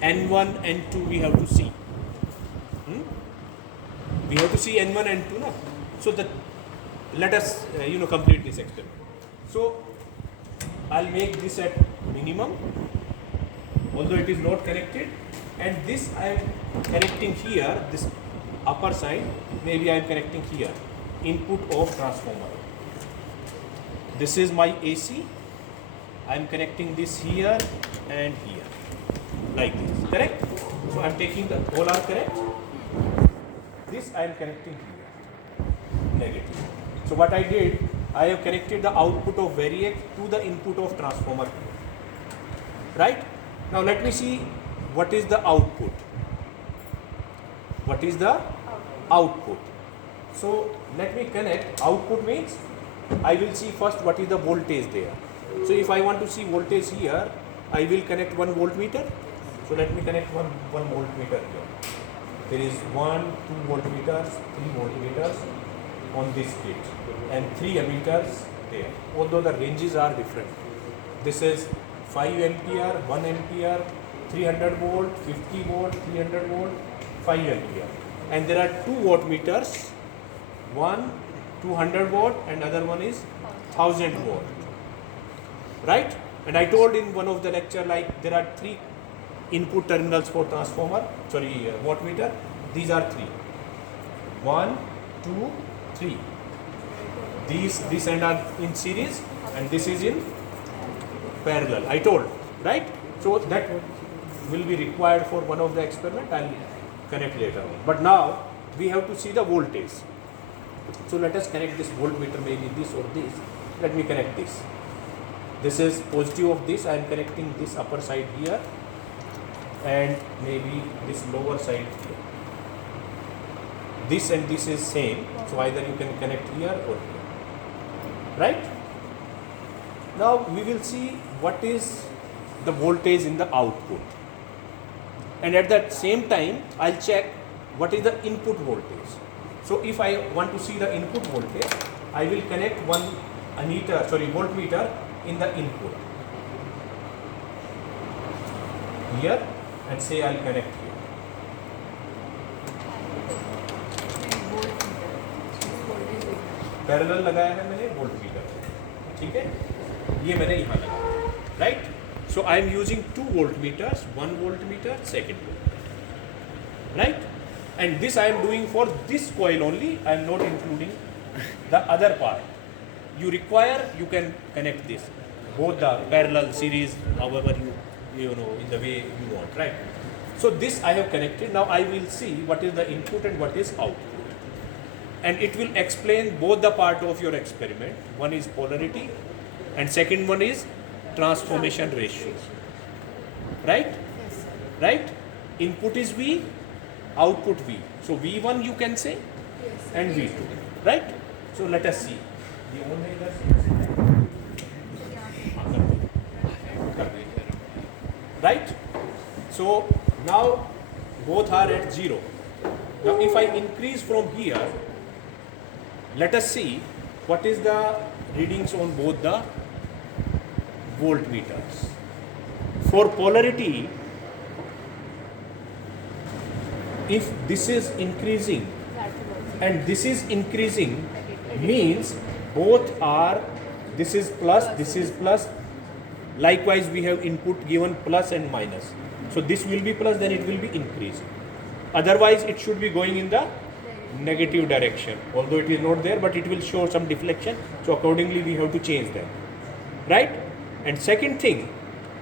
N1, N2 we have to see. We have to see N1, N2, no? So let us complete this experiment. So I'll make this at minimum, although it is not connected, and this I am connecting here, this upper side, maybe I am connecting here, input of transformer. This is my AC, I am connecting this here and here, like this, correct? So I am taking the, all are correct? This I am connecting here, negative. So what I did, I have connected the output of variac to the input of transformer, right? Now let me see what is the output. What is the output? So let me connect. Output means I will see first what is the voltage there. So if I want to see voltage here, I will connect 1 voltmeter. So let me connect one voltmeter here. There is 1, 2 voltmeters, 3 voltmeters on this gate and 3 ammeters there. Although the ranges are different. This is 5 ampere, 1 ampere, 300 volt, 50 volt, 300 volt, 5 ampere. And there are 2 wattmeters, one 200 watt and other one is 1000 watt. Right? And I told in one of the lecture, like there are 3 input terminals for transformer, wattmeter. These are 3. 1, 2, 3. These end are in series and this is in parallel. I told, right? So that will be required for one of the experiment. I'll connect later on. But now we have to see the voltage. So let us connect this voltmeter, maybe this or this. Let me connect this. This is positive of this. I am connecting this upper side here and maybe this lower side here. This and this is same. So either you can connect here or here. Right? Now we will see what is the voltage in the output. And at that same time, I'll check what is the input voltage. So if I want to see the input voltage, I will connect one voltmeter in the input here and say I'll connect here. Parallel लगाया है मैंने voltmeter, ठीक है, ये मैंने यहाँ लगाया, right? So I am using 2 voltmeters, 1 voltmeter, second voltmeter, right? And this I am doing for this coil only. I am not including the other part. You require, you can connect this, both the parallel, series, however you know, in the way you want, right? So this I have connected. Now I will see what is the input and what is output. And it will explain both the part of your experiment. One is polarity and second one is transformation ratio. Right? Yes. Right? Input is V, output V. So V1 you can say, Yes. and V2. Right? So let us see. Right? So now both are at 0. Now if I increase from here, let us see what is the readings on both the voltmeters. For polarity, if this is increasing and this is increasing, means both are, this is plus, this is plus. Likewise, we have input given plus and minus. So this will be plus, then it will be increasing. Otherwise, it should be going in the negative direction. Although it is not there, but it will show some deflection. So accordingly, we have to change them. Right? And second thing,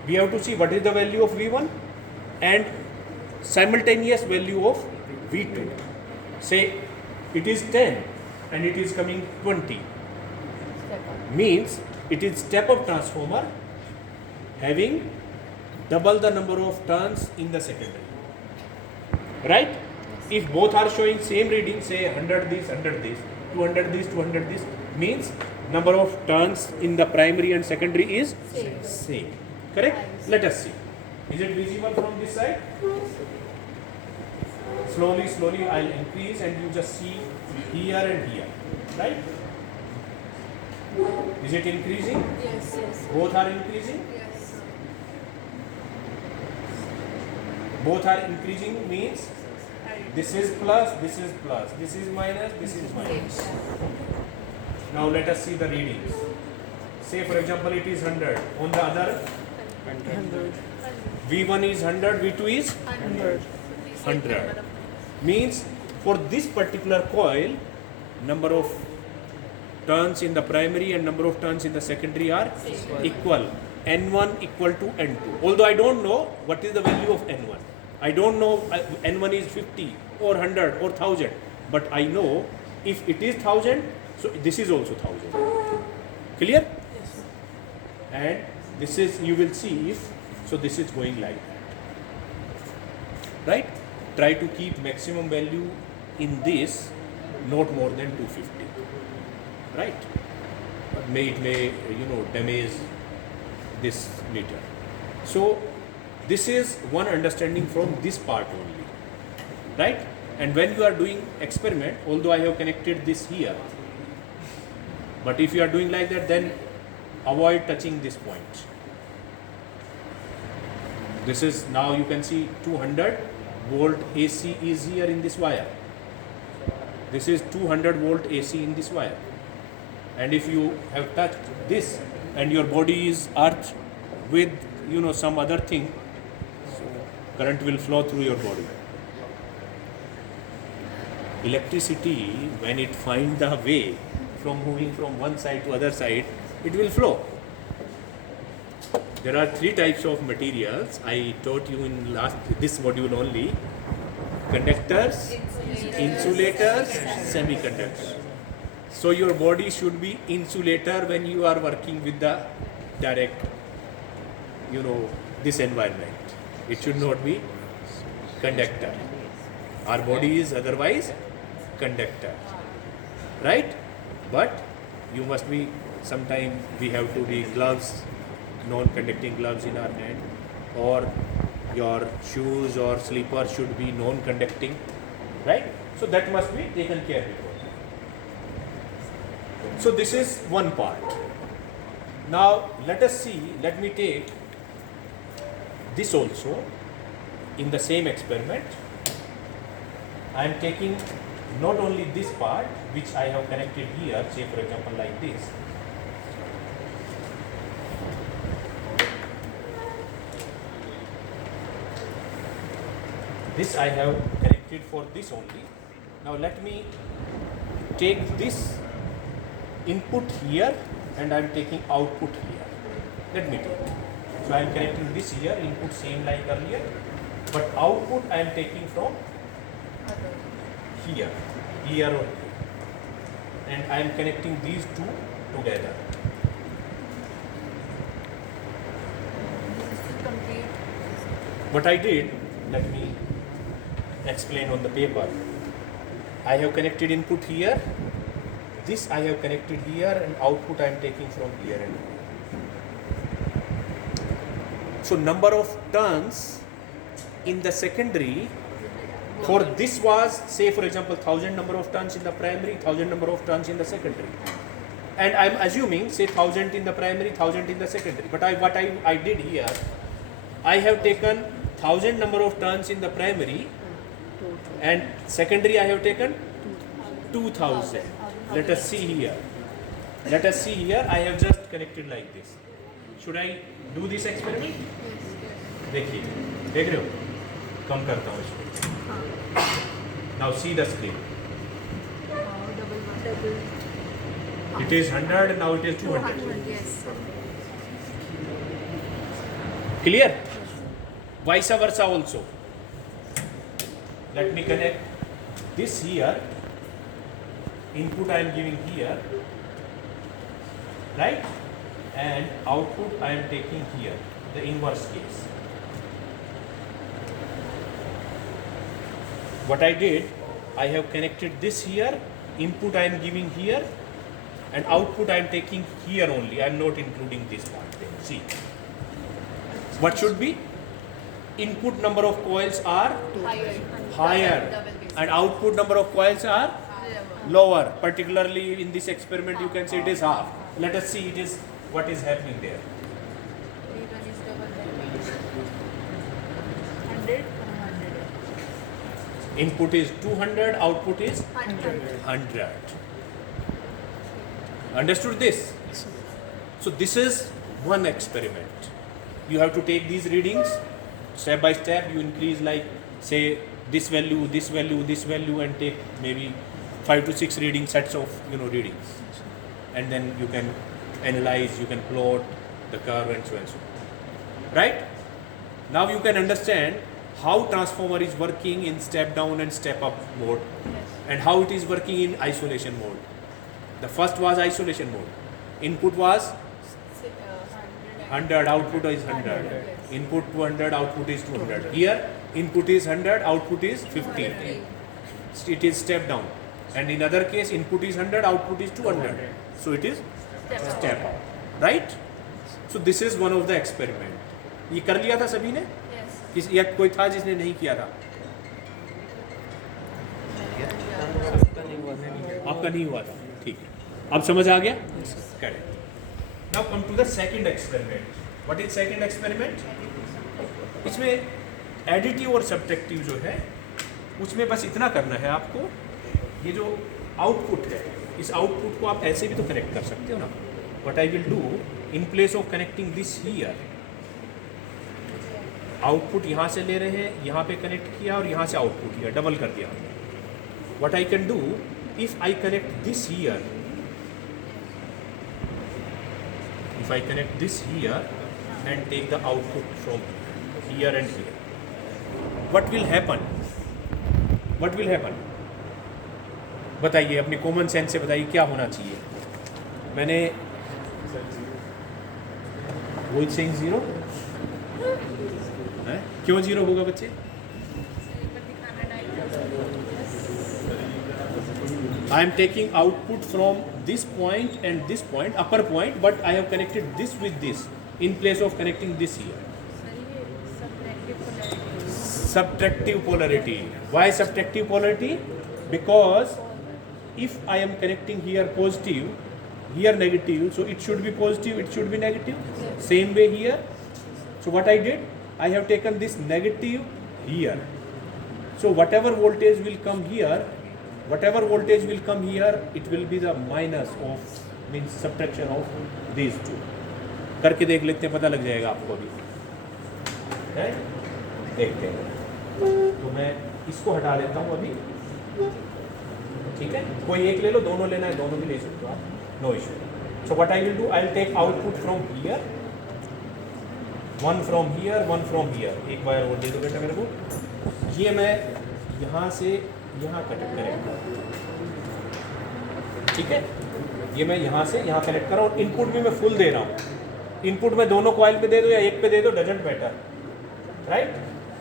we have to see what is the value of V1 and simultaneous value of V2. Say it is 10 and it is coming 20. Means it is step-up transformer having double the number of turns in the secondary. Right? If both are showing same reading, say 100 this, 100 this, 200 this, 200 this, means number of turns in the primary and secondary is same. Correct? Let us see. Is it visible from this side? Slowly, slowly I'll increase and you just see here and here. Right? Is it increasing? Yes. Both are increasing? Yes. both are increasing means this is plus, this is plus, this is minus, this is minus. Now let us see the readings. Say for example it is 100, on the other 100. V1 is 100, V2 is 100. Means for this particular coil, number of turns in the primary and number of turns in the secondary are equal. N1 equal to N2. Although I don't know what is the value of N1. I don't know N1 is 50 or 100 or 1000. But I know if it is 1000, so this is also 1000. Clear? Yes. And this is, you will see if, so this is going like that. Right? Try to keep maximum value in this not more than 250. Right? It may damage this meter. So this is one understanding from this part only. Right? And when you are doing experiment, although I have connected this here, but if you are doing like that, then avoid touching this point. This is, now you can see 200 volt AC is here in this wire. This is 200 volt AC in this wire. And if you have touched this and your body is earthed with some other thing, so current will flow through your body. Electricity, when it finds the way from moving from one side to other side, it will flow. There are three types of materials. I taught you in this module only: conductors, insulators, semiconductors. So your body should be insulator when you are working with the direct, this environment. It should not be conductor. Our body is otherwise conductor, right? But you must be, sometime we have to be gloves, non-conducting gloves in our hand, or your shoes or slippers should be non-conducting, right? So that must be taken care of. So this is one part. Now let us see, let me take this also in the same experiment. I am taking not only this part which I have connected here, say for example like this. This I have connected for this only. Now let me take this input here and I am taking output here. Let me take. So I am connecting this here, input same like earlier, but output I am taking from here only. And I am connecting these two together. What I did, let me explain on the paper. I have connected input here, this I have connected here, and output I am taking from here and here. So number of turns in the secondary for this was, say for example, 1000 number of turns in the primary, 1000 number of turns in the secondary. And I am assuming, say 1000 in the primary, 1000 in the secondary. But what I did here, I have taken 1000 number of turns in the primary, and secondary I have taken 2000. Let us see here. I have just connected like this. Should I do this experiment? देखिए, देख रहे हो? कम करता हूँ इसको. Now see the screen. It is 100, now it is 200. Yes. Clear? Vice versa also. Let me connect this here. Input I am giving here, right? And output I am taking here, the inverse case. What I did, I have connected this here, input I am giving here, and output I am taking here only. I am not including this part there. See, what should be? Input number of coils are higher, and output number of coils are lower. Particularly in this experiment, you can say it is half. Let us see it is what is happening there. 100. Input is 200, output is 100. Understood this? So this is one experiment. You have to take these readings step by step. You increase, like, say, this value, this value, this value, and take maybe 5 to 6 reading sets of readings, and then you can analyze, you can plot the curve, and so and so. Right? Now you can understand how transformer is working in step down and step up mode, and how it is working in isolation mode. The first was isolation mode. Input was 100, output is 100. Input 200, output is 200. Here, input is 100, output is 50. It is step down. And in other case, input is 100, output is 200. So it is step up. Right? So this is one of the experiment. ये कर लिया था सभी ने? किस या कोई था जिसने नहीं किया था? आपका नहीं हुआ था. ठीक है. अब समझ आ गया? Correct. Now come to the second experiment. What is second experiment? इसमें एडिटिव और सब्ट्रैक्टिव जो है, उसमें बस इतना करना है आपको. ये जो आउटपुट है, इस आउटपुट को आप ऐसे भी तो कनेक्ट कर सकते हो ना. What I will do, in place of connecting this here, output यहाँ से ले रहे हैं, यहाँ पे कनेक्ट किया और यहाँ से आउटपुट लिया, डबल कर दिया. What I can do, if I connect this here, if I connect this here and take the output from here and here, what will happen? What will happen? बताइए, अपनी common sense से बताइए क्या होना चाहिए. मैंने वो सेइंग जीरो है, क्यों जीरो होगा बच्चे? I am taking output from this point and this point, upper point, but I have connected this with this in place of connecting this here. Subtractive polarity. Why subtractive polarity? Because if I am connecting here positive, here negative, so it should be positive, it should be negative. Same way here. So what I did, I have taken this negative here. So whatever voltage will come here, it will be the minus of, means subtraction of these two. करके देख लेते हैं, पता लग जाएगा आपको अभी. है? देखते हैं. तो मैं इसको हटा लेता हूँ अभी. ठीक है? कोई एक ले लो, दोनों लेना है दोनों भी ले सकते हो आप. No issue. So what I will do, I will take output from here, one from here, one from here. एक बार और दे दो बेटा मेरे को. ये मैं यहाँ से यहाँ कनेक्ट करेंगे. ठीक है? ये मैं यहाँ से यहाँ कनेक्ट कर रहा हूँ. इनपुट भी मैं फुल दे रहा हूँ. इनपुट में दोनों कॉइल पे दे दो या एक पे दे दो, doesn't matter. Right?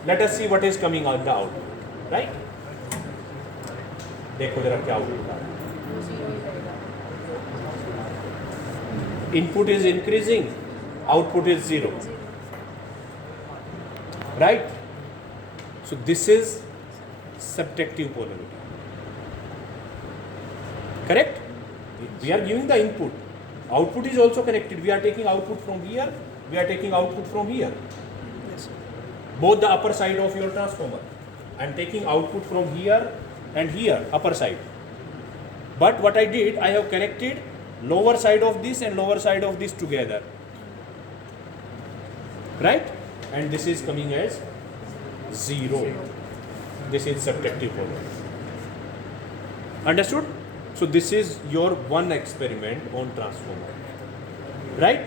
Let us see what is coming out the output. Right? देखो जरा क्या आउटपुट आ रहा है. Input is increasing, output is 0. Right? So this is subtractive polarity. Correct? We are giving the input. Output is also connected. We are taking output from here. We are taking output from here. Yes. Both the upper side of your transformer. I am taking output from here and here, upper side. But what I did, I have connected lower side of this and lower side of this together. Right? And this is coming as 0. This is subtractive polarity. Understood? So this is your one experiment on transformer. Right?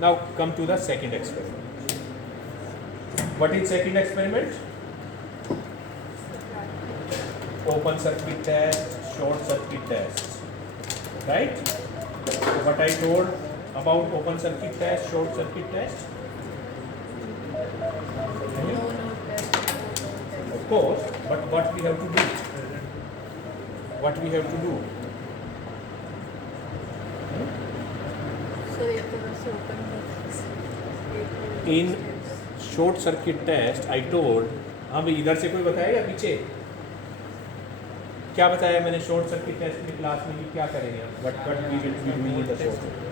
Now come to the second experiment. What is second experiment? Open circuit test, short circuit test. Right? So what I told about open circuit test, short circuit test? Of course, but what we have to do? What we have to do? In short circuit test, I told, हाँ भाई इधर से कोई बताएगा पीछे? क्या बताया मैंने शॉर्ट सर्किट टेस्ट की क्लास में? क्या करेंगे हम? What we will be doing in the short circuit?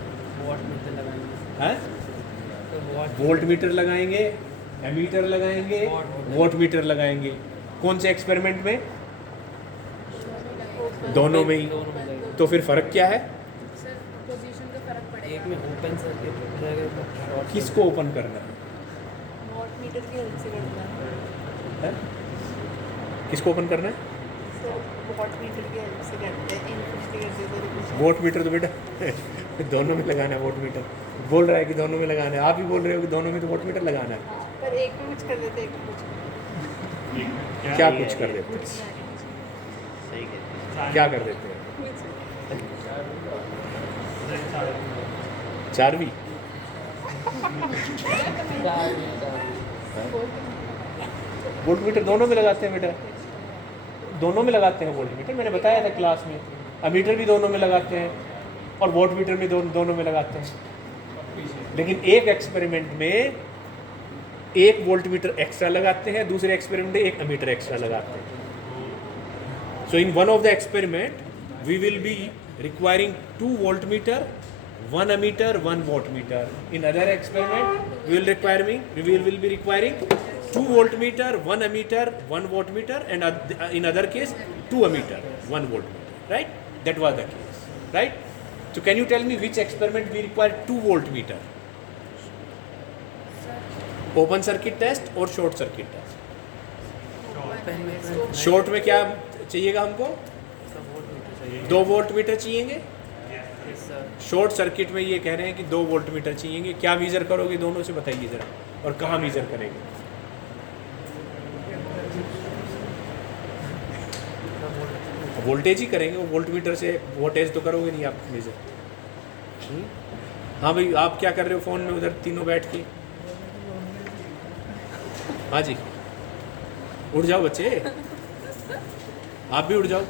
Voltmeter लगाएंगे. हैं? वोल्टमीटर लगाएंगे, एमीटर लगाएंगे, वोल्टमीटर लगाएंगे. कौन से एक्सपेरिमेंट में? दोनों में ही। दोनों में लगेगा। तो फिर फ़र्क क्या है? सर पोजीशन का फर्क पड़ेगा। एक में ओपन सर्किट रहेगा, शॉर्ट किसको ओपन करना है? वॉट मीटर की हेल्प से करता है। किसको ओपन करना है? सर वॉट मीटर की हेल्प से करते हैं, इनपुट की करते हैं कुछ। वोट मीटर तो बेटा दोनों में लगाना है। वोट मीटर बोल रहा है कि दोनों में लगाना है, आप ही बोल रहे हो कि दोनों में तो वोट मीटर लगाना है। हाँ, पर एक में कुछ कर देते हैं, एक में कुछ क्या कुछ कर देते हैं? सही कहते हैं। क्या कर देते हैं? चारवी वोल्ट मीटर दोनों में लगाते हैं बेटा, दोनों में लगाते हैं वोल्ट मीटर। मैंने बताया था क्लास में। अमीटर भी दोनों में लगाते हैं और वोल्ट मीटर भी दोनों में लगाते हैं। लेकिन एक एक्सपेरिमेंट में एक वोल्ट मीटर एक्स्ट्रा लगाते हैं, दूसरे एक्सपेरिमेंट में एक अमीटर एक्स्ट्रा लगाते हैं। So in one of the experiment, we will be requiring 2 voltmeter, 1 ammeter, 1 voltmeter. In other experiment, we will be requiring 2 voltmeter, 1 ammeter, 1 voltmeter, and in other case 2 ammeter, 1 voltmeter. Right? That was the case. Right? So can you tell me which experiment we require 2 voltmeter? Open circuit test or short circuit test? Short में क्या चाहिएगा हमको? 2 volt meter चाहिएंगे। Short circuit में ये कह रहे हैं कि 2 वोल्ट मीटर चाहिएंगे। क्या मीज़र करोगे दोनों से बताइए ज़रा, और कहाँ मीज़र करेंगे? वोल्टेज ही करेंगे, वो वोल्ट मीटर से वोल्टेज तो करोगे नहीं आप मीज़र। हाँ भाई, आप क्या कर रहे हो फ़ोन में उधर तीनों बैठ के? हाँ जी, उठ जाओ बच्चे, आप भी उठ जाओ।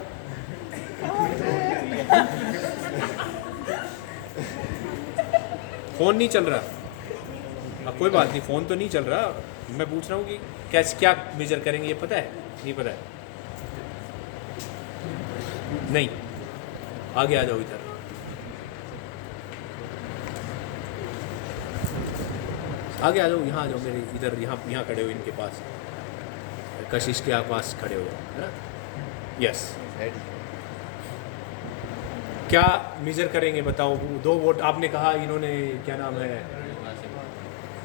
फ़ोन नहीं चल रहा? कोई बात नहीं, फ़ोन तो नहीं चल रहा। मैं पूछ रहा हूँ कि कैसे क्या मेजर करेंगे, ये पता है? नहीं पता है? नहीं, आगे आ जाओ इधर। आगे आ जाओ, यहाँ आ जाओ मेरे इधर, यहाँ खड़े हो इनके पास, कशिश के पास खड़े हो जाओ, है ना? यस। क्या मेजर करेंगे बताओ? 2 वोल्ट आपने कहा, इन्होंने क्या नाम है,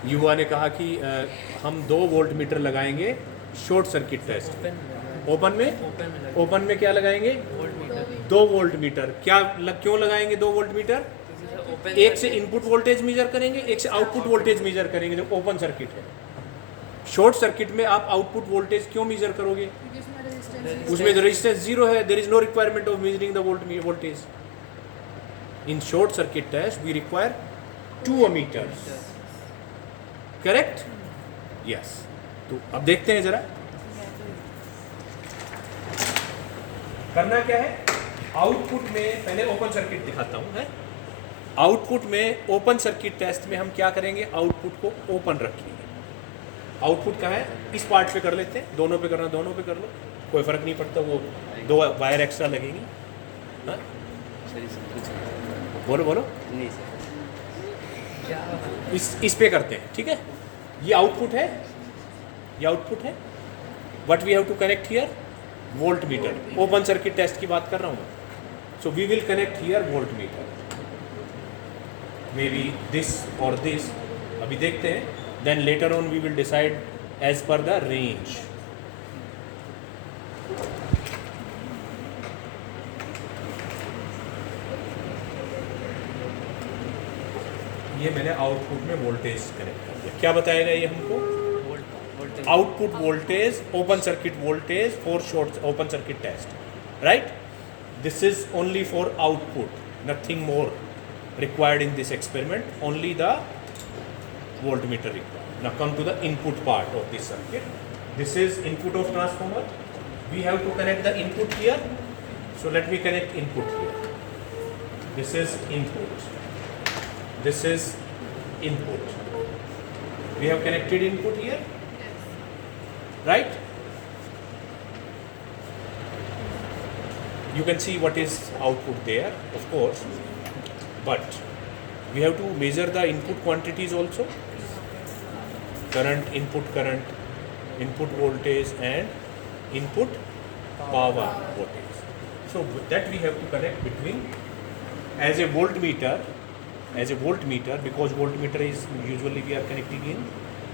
युवा ने कहा कि हम 2 वोल्ट मीटर लगाएंगे शॉर्ट सर्किट टेस्ट। ओपन में ओपन में क्या लगाएंगे? Volt meter 2 volt meter. क्यों लगाएंगे 2 वोल्ट मीटर? ओपन एक से इनपुट वोल्टेज मेजर करेंगे, एक से आउटपुट वोल्टेज मेजर करेंगे जब ओपन सर्किट है। शॉर्ट सर्किट में आप आउटपुट वोल्टेज क्यों मेजर करोगे? क्योंकि उसमें रेजिस्टेंस उसमें रेजिस्टेंस 0 है। There is no requirement of measuring the voltage. In short circuit test we require 2 ammeters। Correct? Yes. तो अब देखते हैं जरा करना क्या है। आउटपुट में पहले ओपन सर्किट दिखाता हूं, है। आउटपुट में ओपन सर्किट टेस्ट में हम क्या करेंगे? आउटपुट को ओपन रखेंगे। आउटपुट कहाँ है? इस पार्ट पे कर लेते हैं। दोनों पे करना, दोनों पे कर लो, कोई फ़र्क नहीं पड़ता। वो 2 वायर एक्स्ट्रा लगेंगी। हाँ, बोलो बोलो। नहीं सर, क्या इस पे करते हैं, ठीक है। ये आउटपुट है, ये आउटपुट है। What we have to connect here? Voltmeter. Open circuit test की बात कर रहा हूँ मैं। So we will connect here voltmeter, maybe this और दिस। अभी देखते हैं, then later on we will decide as per the range. ये मैंने आउटपुट में वोल्टेज कनेक्ट कर दिया। क्या बताएगा ये हमको? Voltage output voltage, open circuit voltage for short open circuit test, right? This is only for output, nothing more required in this experiment, only the voltmeter required. Now come to the input part of this circuit. This is input of transformer. We have to connect the input here. So let me connect input here. This is input. This is input. We have connected input here, right? You can see what is output there, of course. But we have to measure the input quantities also. Current, input voltage and input power voltage. So that we have to connect between as a voltmeter, because voltmeter is usually we are connecting in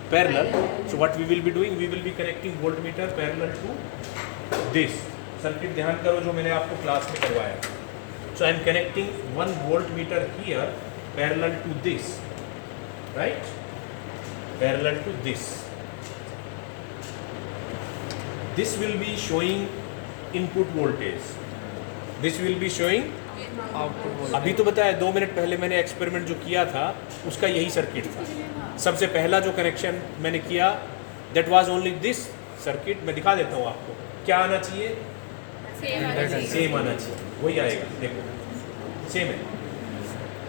parallel. So what we will be doing, we will be connecting voltmeter parallel to this circuit. ध्यान करो जो मैंने आपको class में करवाया. So I am connecting one voltmeter here parallel to this, right? Parallel to this. This will be showing input voltage. This will be showing output voltage. अभी तो बताया 2 मिनट पहले मैंने एक्सपेरिमेंट जो किया था उसका यही सर्किट था. सबसे पहला जो कनेक्शन मैंने किया that was only this circuit. मैं दिखा देता हूँ आपको. क्या आना चाहिए? सेम आना चाहिए. वही आएगा. देखो सेम है.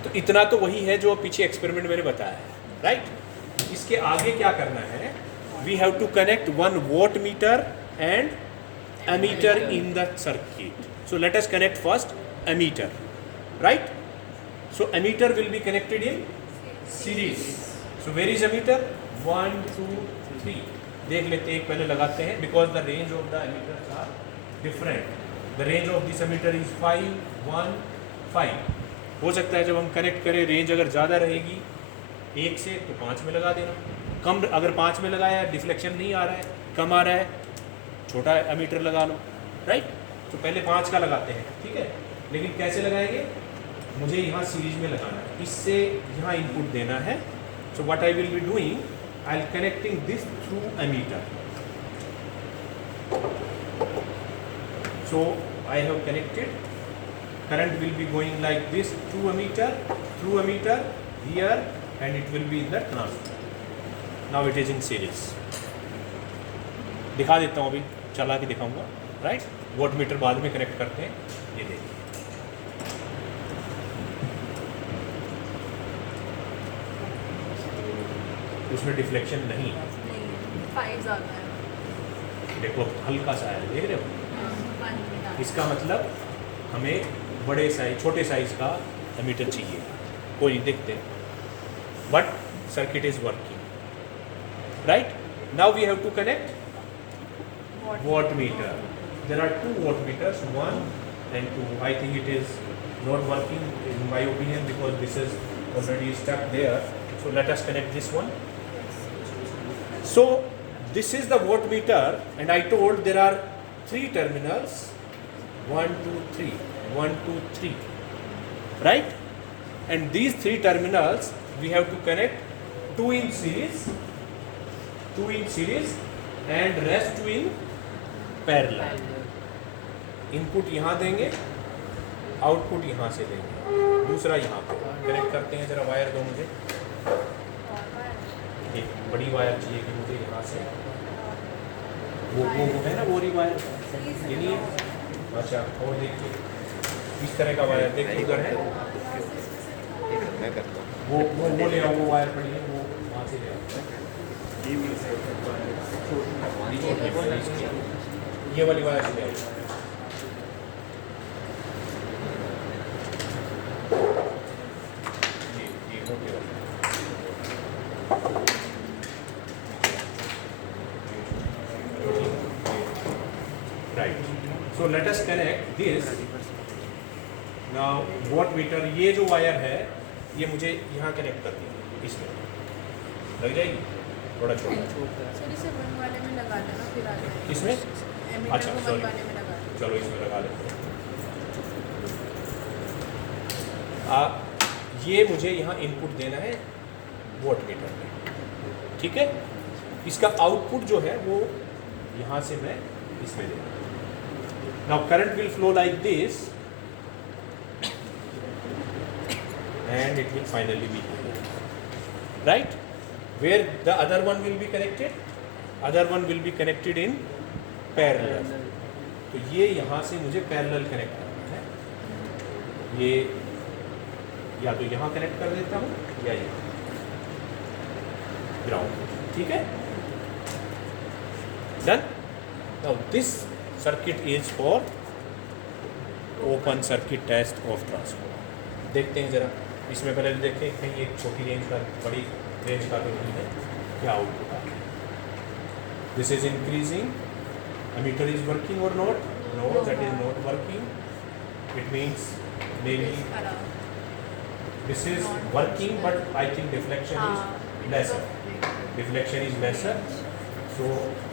तो इतना तो वही है जो पीछे एक्सपेरिमेंट मैंने बताया है, राइट? इसके आगे क्या करना है? We have to connect one voltmeter and ammeter in the circuit. So let us connect first ammeter, right? So ammeter will be connected in series. So where is ammeter? 1, 2, 3. देख लेते हैं, पहले लगाते हैं because the range of the ammeters are different. The range of this ammeter is 5, 1, 5. हो सकता है जब हम कनेक्ट करें रेंज अगर ज़्यादा रहेगी 1 से तो 5 में लगा देना. कम अगर 5 में लगाया डिफ्लेक्शन नहीं आ रहा है, कम आ रहा है, छोटा एमीटर लगा लो, राइट? तो पहले 5 का लगाते हैं, ठीक है? लेकिन कैसे लगाएंगे? मुझे यहाँ सीरीज में लगाना है, इससे यहाँ इनपुट देना है. So what I will be doing, I am connecting this through ammeter. So I have connected. Current will be going like this through ammeter here and it will be in the transformer. Now it is in series. दिखा देता हूँ, अभी चला के दिखाऊंगा, right? Vote metre बाद में connect करते हैं. ये देखिए, उसमें डिफ्लेक्शन नहीं. देखो हल्का सा है, देख रहे हो? इसका मतलब हमें बड़े साइज छोटे साइज का एमीटर चाहिए. कोई नहीं, देखते हैं. But circuit is working, right? Now we have to connect wattmeter. There are 2 wattmeters, 1 and 2. I think it is not working in my opinion because this is already stuck there. So let us connect this one. So this is the wattmeter and I told there are 3 terminals. 1, 2, 3. 1, 2, 3. Right? And these 3 terminals we have to connect 2 in series and rest 2 in parallel. Input यहाँ देंगे, output यहाँ से देंगे, दूसरा यहाँ पे connect करते हैं. जरा वायर दो मुझे, एक बड़ी वायर चाहिए कि मुझे यहाँ से. वो है ना बोरी वायर, ये नहीं है? अच्छा, और देखिए इस तरह का वायर देखिए उधर है. मैं करता हूँ. वो ले आओ, वो वायर पड़ी है, वो वहाँ से ले आओ. ये वाली वायर से ले आओ. ये मोटी वाली. Right. So let us connect this. Now watt meter, ये जो वायर है ये मुझे यहाँ कनेक्ट करनी है. इसमें लग जाएगी, थोड़ा छोटा. इसमें अच्छा, सॉरी, चलो इसमें लगा लेते हैं. ये मुझे यहाँ इनपुट देना है वोट मीटर में, ठीक है? इसका आउटपुट जो है वो यहाँ से मैं इसमें देना. Now current will flow like this and it will finally be here, right? Where the other one will be connected? Other one will be connected in parallel. तो ये यहाँ से मुझे पैरेलल कनेक्ट करना है. ये या तो यहाँ कनेक्ट कर देता हूँ या यहाँ ग्राउंड, ठीक है? Done. Now this circuit is for open circuit test of transformer. देखते हैं जरा इसमें, पहले देखें कहीं एक छोटी रेंज का बड़ी रेंज का तो नहीं है. क्या आउटपुट आ रहा है? This is increasing Ammeter is working or not? No, that is not working. It means maybe this is working, but I think deflection is lesser. Deflection is lesser. So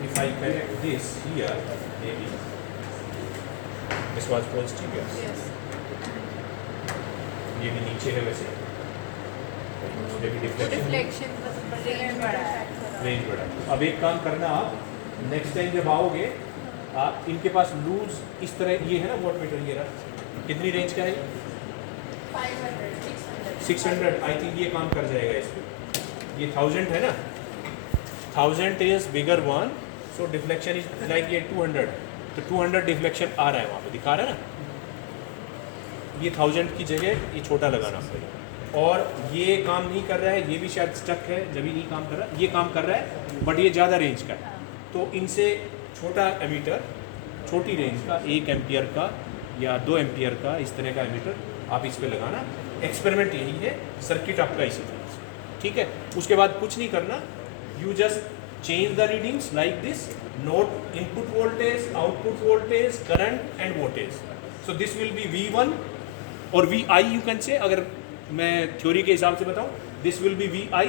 if I connect this here, maybe this was positive, yes. Yes. ये भी नीचे है वैसे, maybe deflection Deflection range बड़ा है. Range बढ़ा. अब एक काम करना आप, नेक्स्ट टाइम जब आओगे आप इनके पास लूज इस तरह ये है ना वॉट मीटर, ये रहा, कितनी रेंज का है? 600. आई थिंक ये काम कर जाएगा इस पे. ये 1000 है ना, 1000 is bigger one, so deflection is like ये 200, तो 200 डिफ्लेक्शन आ रहा है वहाँ पे, दिखा रहा है ना. ये 1000 की जगह ये छोटा लगाना पड़ेगा. और ये काम नहीं कर रहा है, ये भी शायद स्टक है, जब भी नहीं काम कर रहा है. ये काम कर रहा है बट ये ज़्यादा रेंज का है, तो इनसे छोटा एमीटर, छोटी रेंज का 1 एम्पियर का या 2 एम्पियर का इस तरह का एमीटर आप इस पे लगाना. एक्सपेरिमेंट यही है, सर्किट आपका इसी तरह से, ठीक है. उसके बाद कुछ नहीं करना, you just change the readings like this, note input voltage, output voltage, current end voltage. So this will B V1 और VI यू कैन से. अगर मैं थ्योरी के हिसाब से बताऊं, this will be VI,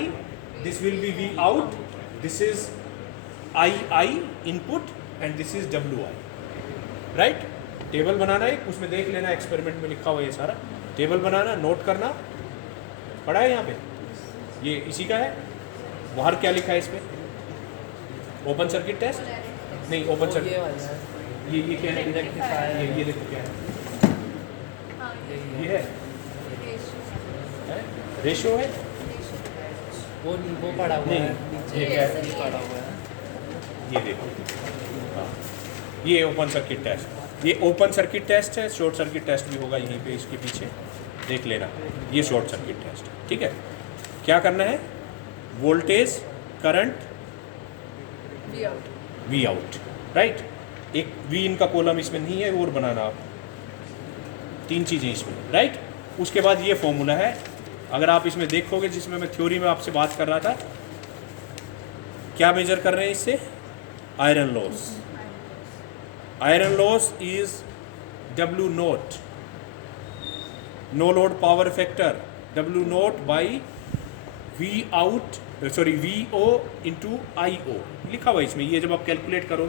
this will be V out, this is II input and this is WI. Right. Table बनाना है, उसमें देख लेना, एक्सपेरिमेंट में लिखा हुआ है ये सारा. टेबल बनाना, नोट करना, पढ़ा है यहाँ पे, ये इसी का है. बाहर क्या लिखा है इस पे? ओपन सर्किट टेस्ट नहीं, ओपन ये सर्किट. वाला है ये क्या है? रेक्टिफायर. ये देखो क्या है, यही ये है. है रेशियो है. वो पड़ा हुआ नहीं, है नीचे, ये क्या है? ये पड़ा हुआ है. ये देखो, हाँ, ये ओपन सर्किट टेस्ट. ये ओपन सर्किट टेस्ट है, शॉर्ट सर्किट टेस्ट भी होगा यहीं पे इसके पीछे, देख लेना. ये शॉर्ट सर्किट टेस्ट, ठीक है. क्या करना है? Voltage, current, V out. Right. एक वी इन का कॉलम इसमें नहीं है, और बनाना आप 3 चीज़ें इसमें. राइट. उसके बाद ये फॉर्मूला है, अगर आप इसमें देखोगे, जिसमें मैं थ्योरी में आपसे बात कर रहा था, क्या मेजर कर रहे हैं इससे? Iron loss. Iron loss is W naught, no load power factor, W naught by V out, sorry VO into IO लिखा हुआ इसमें. ये जब आप कैलकुलेट करोगे